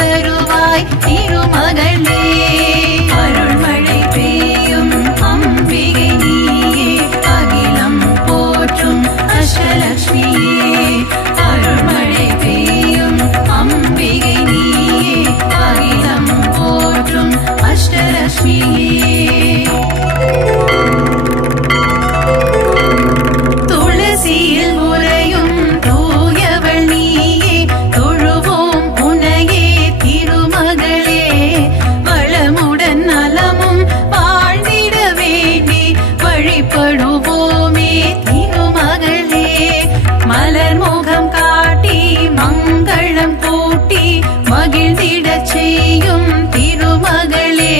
தருவாய் திருமகளே. அருள்மழை பெய்யும் அம்பிகை நீயே, அகிலம் போற்றும் அஷ்டலக்ஷ்மியே. அருள்மழை பெய்யும் அம்பிகை நீயே, அகிலம் போற்றும் அஷ்டலக்ஷ்மியே. துளசியில் உறையும் தூயவள் நீயே, தொழுவோம் உனையே திருமகளே. வளமுடன் நலமும் வாழ்ந்திட வேண்டி வழிபடுவோமே திருமகளே. மலர் முகம் காட்டி மங்களம் கூட்டி மகிழ்ந்திடச் செய்யும் திருமகளே.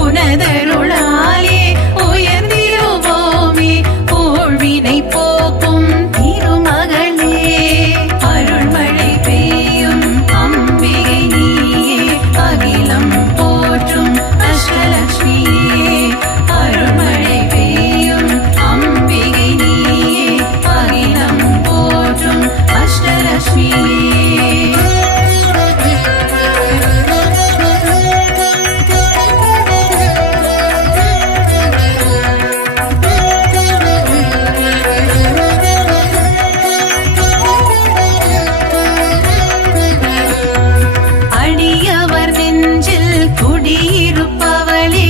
உனதருளாலே உயர்ந்திடுவோமே ஊழ்வினை போக்கும் திருமகளே. அருள்மழை பெய்யும் அம்பிகை நீயே, அகிலம் போற்றும் அஷ்டலக்ஷ்மியே. அருள்மழை பெய்யும் அம்பிகை நீயே, அகிலம் போற்றும் அஷ்டலக்ஷ்மியே. அடியவர் நெஞ்சில் குடியிருப்பவளே,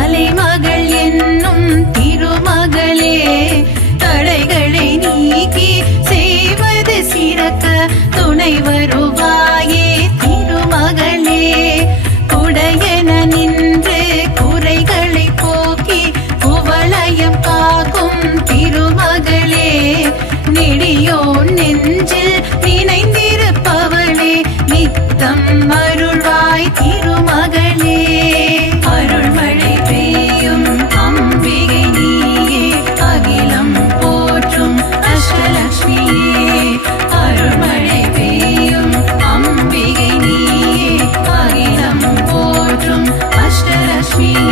அலைமகள் என்னும் திருமகளே. தடைகளை நீக்கி செய்வது சிறக்க துணை வருவாயே திருமகளே. குடையென நின்று குறைகளை போக்கி குவளையம் காக்கும் திருமகளே. நெடியோன் நெஞ்சில் நினைந்திருப்பவளே, நித்தம் அருள்வாய் திருமகளே. அருள்மழை பெய்யும் அம்பிகை நீயே, அகிலம் போற்றும் அஷ்டலக்ஷ்மியே. அருள்மழை பெய்யும் அம்பிகை நீயே, அகிலம் போற்றும் அஷ்டலக்ஷ்மியே.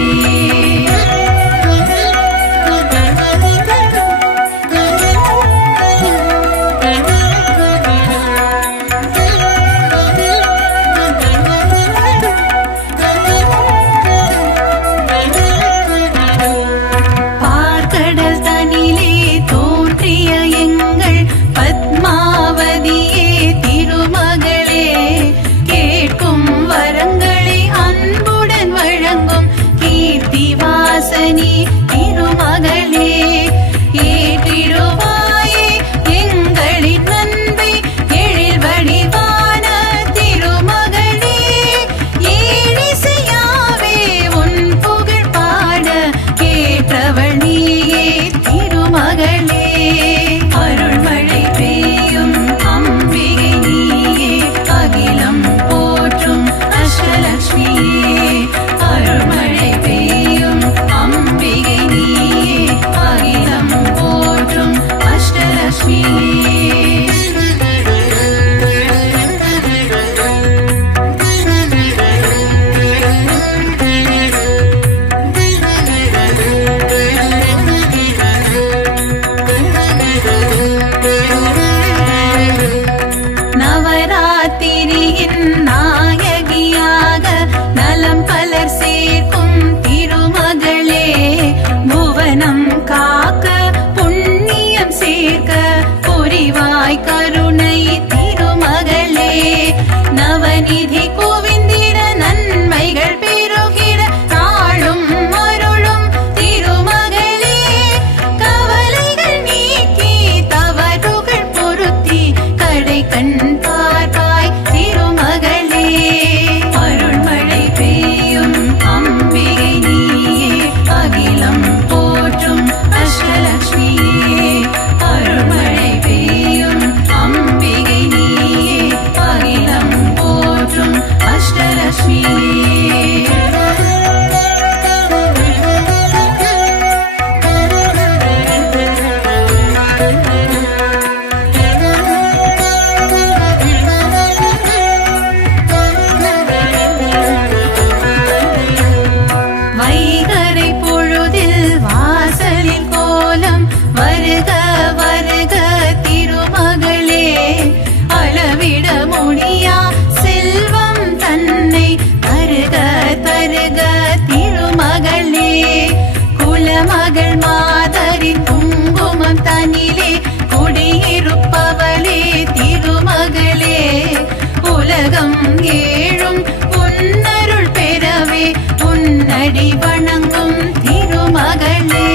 உலகம் ஏழும் உன்னருள் பெறவே உன்னடி வணங்கும் திருமகளே.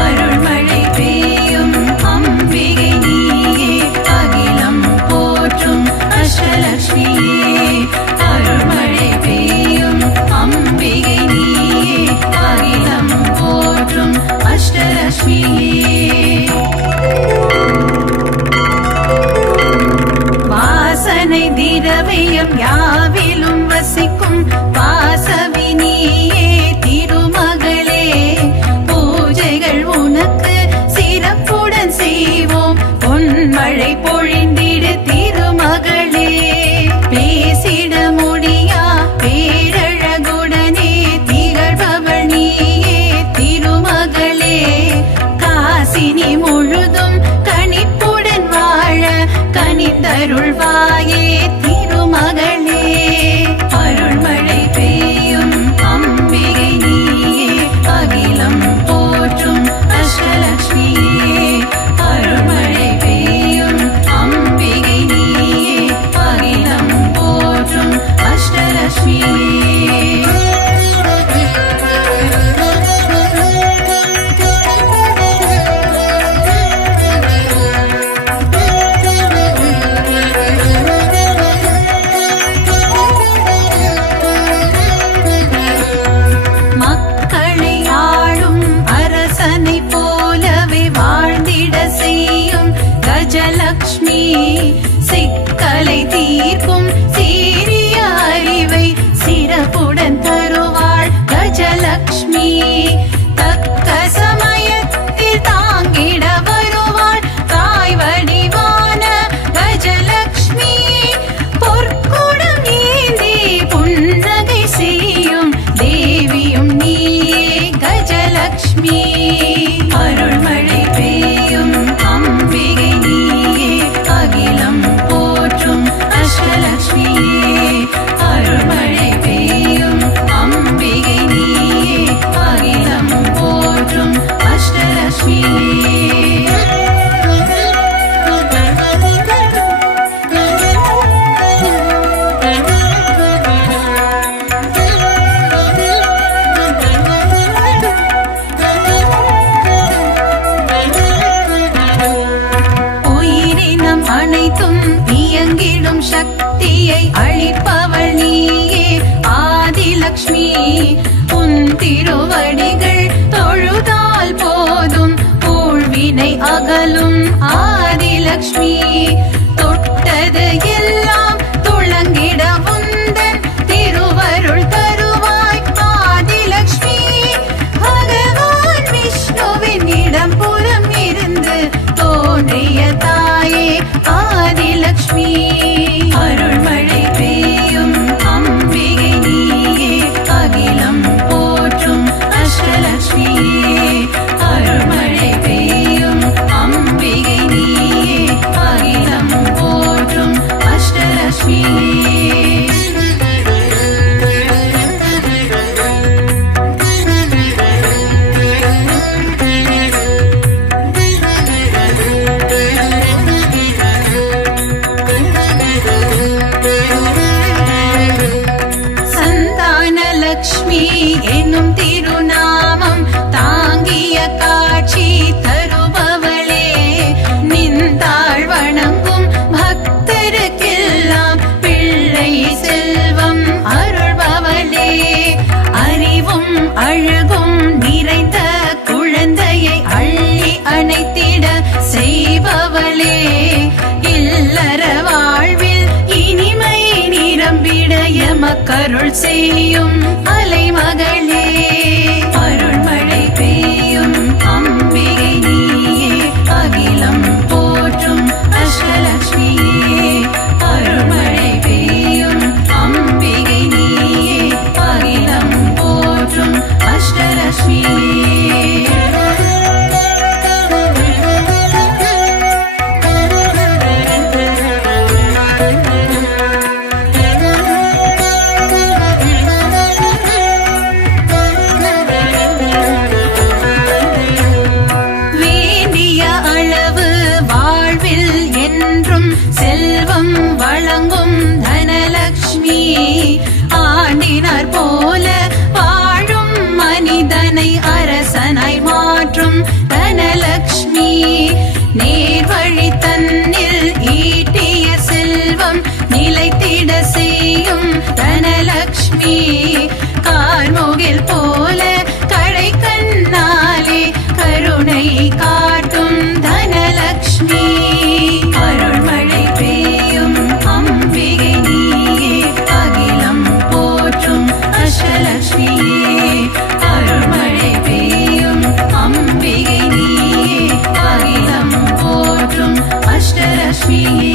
அருள்மழை பெய்யும் அம்பிகை நீயே, அகிலம் போற்றும் அஷ்டலக்ஷ்மியே. அருள்மழை பெய்யும் அம்பிகை நீயே, அகிலம் போற்றும் அஷ்டலக்ஷ்மியே. வாசனை திரவியம் யாவிலும் வசிக்கும் வாசவி நீயே திருமகளே. பூஜைகள் உனக்கு சிறப்புடன் செய்வோம், பொன்மழை பொழிந்திடு திருமகளே. பேசிட முடியா பேரழகுடனே திகழ்பவள் நீயே திருமகளே. காசினி முழுதும் கனிப்புடன் வாழ கனிந்தருள்வாயே திருமகளே. அருள்மழை பெய்யும் அம்பிகை நீயே, அகிலம் போற்றும் அஷ்டலக்ஷ்மியே. அருள்மழை பெய்யும் அம்பிகை நீயே, அகிலம் போற்றும் அஷ்டலக்ஷ்மியே. கஜலக்ஷ்மி சிக்கலை தீர்க்கும் சீரிய அறிவை சிறப்புடன் தருவாள் கஜலக்ஷ்மி. தக்க சமயத்தில் தாங்கிட வருவாள் தாய் வடிவான கஜலக்ஷ்மி. பொற்குடம் ஏந்தி புன்னகை செய்யும் தேவியும் நீயே கஜலக்ஷ்மி. அருள்மழை பெய்யும் அம்பிகை நீயே, அகிலம் போற்றும் அஷ்டலக்ஷ்மியே. அருள்மழை பெய்யும் அம்பிகை நீயே, அகிலம் போற்றும் அஷ்டலக்ஷ்மியே. அனைத்தும் இயங்கிடும் சக்தியை அளிப்பவள் நீயே ஆதிலக்ஷ்மி. உன் திருவடிகள் தொழுதால் போதும் ஊழ்வினை அகலும் ஆதிலக்ஷ்மி. தொட்டது எல்லாம் துளங்கிட உந்தன் திருவருள் தருவாய் ஆதிலக்ஷ்மி. பகவான் விஷ்ணுவின் இடம்புறம் இருந்து தோன்றிய தாயே ஆதிலக்ஷ்மி. அருள்மழை பெய்யும் அம்பிகை நீயே, அகிலம் போற்றும் அஷ்டலக்ஷ்மியே. அருள்மழை பெய்யும் அம்பிகை நீயே, அகிலம் போற்றும் அஷ்டலக்ஷ்மியே. லக்ஷ்மி எனும் திருநாமம் தாங்கிய காட்சி தருபவளே. நின்றாள் வணங்கும் பக்தருக்கெல்லாம் பிள்ளை செல்வம் அருள்பவளே. அறிவும் அழகும் நிறைந்த குழந்தையை அள்ளி அணைத்திட செய்பவளே. இல்லற வாழ்வில் இனிமை நிரம்பிட எமக்கருள் செய்யும் அலைமகளே. அருள்மழை பெய்யும் அம்பிகை நீயே, அகிலம் போற்றும் அஷ்டலக்ஷ்மியே. அருள்மழை பெய்யும் அம்பிகை நீயே, அகிலம் போற்றும் அஷ்டலக்ஷ்மியே. ஆண்டினார் போல வாழும் மனிதனை அரசனாய் மாற்றும் தனலக்ஷ்மி. நேர்வழி தன்னில் ஈட்டிய செல்வம் நிலைத்திட செய்யும் தனலக்ஷ்மி. கார்முகில் போல கடை கண்ணாலே கருணை காட்டும் தனலக்ஷ்மி. அருள்மழை பெய்யும் அம்பிகை நீயே அகிலம் போற்றும் அஷ்டலக்ஷ்மியே. அருள்மழை பெய்யும் அம்பிகை நீயே அகிலம் போற்றும் அஷ்டலக்ஷ்மியே.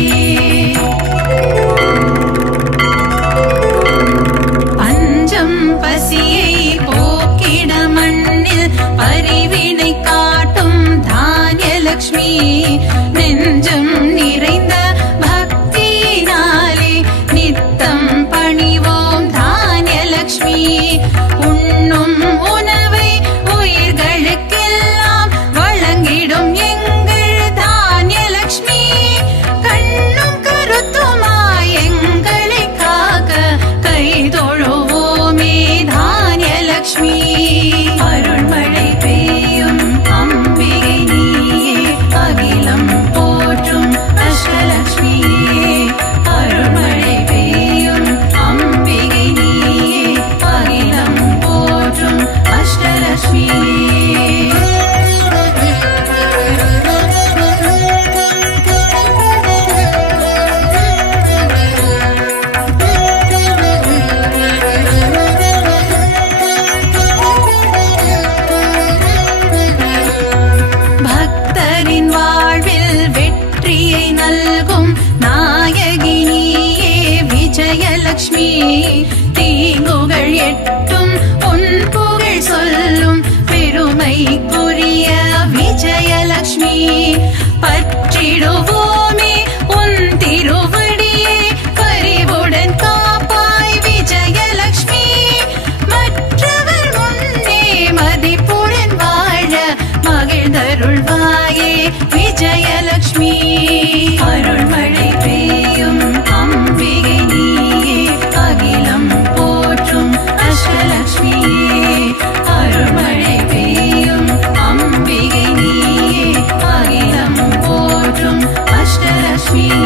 பஞ்சம் பசியை போக்கிட மண்ணில் பரிவினை காட்டும் தானியலக்ஷ்மி. நெஞ்சம் நிறைந்த பக்தியினாலே நித்தம் பணிவோம் தானியலக்ஷ்மி. உண்ணும் உணவை உயிர்களுக்கெல்லாம் வழங்கிடும் எங்கள் தானியலக்ஷ்மி. கண்ணும் கருத்துமாய் எங்களை காக்க கைதொழுவோமே தானியலக்ஷ்மி. அருள்மழை பெய்யும் அம்பிகை நீயே அகிலம் போற்றும் அஷ்டலக்ஷ்மியே. அருள்மழை பெய்யும் அம்பிகை நீயே அகிலம் போற்றும் அஷ்டலக்ஷ்மியே. பக்தரின் வாழ்வில் வெற்றியை நல்கும் நாயகி நீயே விஜயலக்ஷ்மி. தீங்குகள் எட்டும் உன் புகழ் சொல்லும் பெருமைக்குரிய விஜயலக்ஷ்மி. பற்றிடுவோமே உன் திருவடியே பரிவுடன் காப்பாய் விஜயலக்ஷ்மி. மற்றவர் முன்னே மதிப்புடன் வாழ மகிழ்ந்தருள்வாயே விஜயலக்ஷ்மி. அருள்மழை பெய்யும் அம்பிகை நீயே அகிலம் போற்றும் அஷ்டலக்ஷ்மியே. அருள்மழை பெய்யும் அம்பிகை நீயே அகிலம் போற்றும் அஷ்டலக்ஷ்மியே.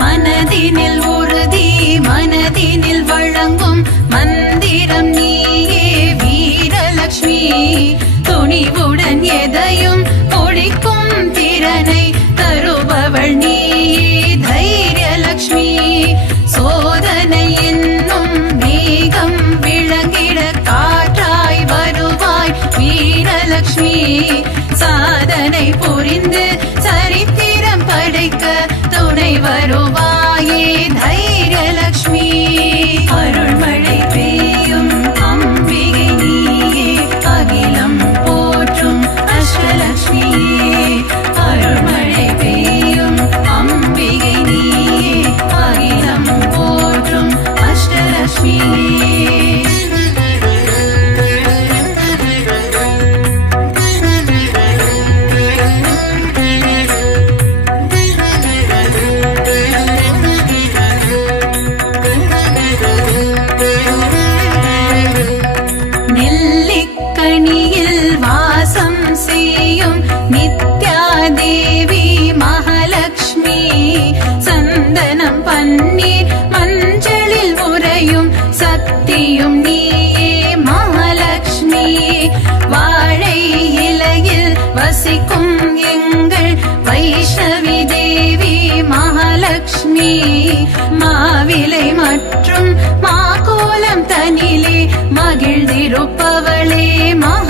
மனதினில் உறுதி மனதினில் வழங்கும் மந்திரம் நீயே வீரலக்ஷ்மி. துணிவுடன் எதையும் ஒழிக்கும் திறனை தருபவள் நீயே தைரியலக்ஷ்மி. சோதனை என்னும் மேகம் விளங்கிட காற்றாய் வருவாய் வீரலக்ஷ்மி. சாதனை புரிந்து சரித்திரம் படைக்க துணை வருவாயே தைரியலக்ஷ்மி. அருள்மழை பெய்யும் அம்பிகை நீயே அகிலம் போற்றும் அஷ்டலக்ஷ்மியே. அருள்மழை பெய்யும் அம்பிகை நீயே அகிலம் போற்றும் அஷ்டலக்ஷ்மியே. நெல்லிக்கனியில் வாசம் செய்யும் நித்யாதேவி மகாலட்சுமி. சந்தனம் பன்னீர் மஞ்சளில் உறையும் சக்தியும் நீயே மகாலட்சுமி. வாழை இலையில் வசிக்கும் எங்கள் வைஷ்ணவி தேவி மகாலட்சுமி. மாவிலை மற்றும் மாகோலம் தனிலே மகிழ்ந்திருப்பவளே மகா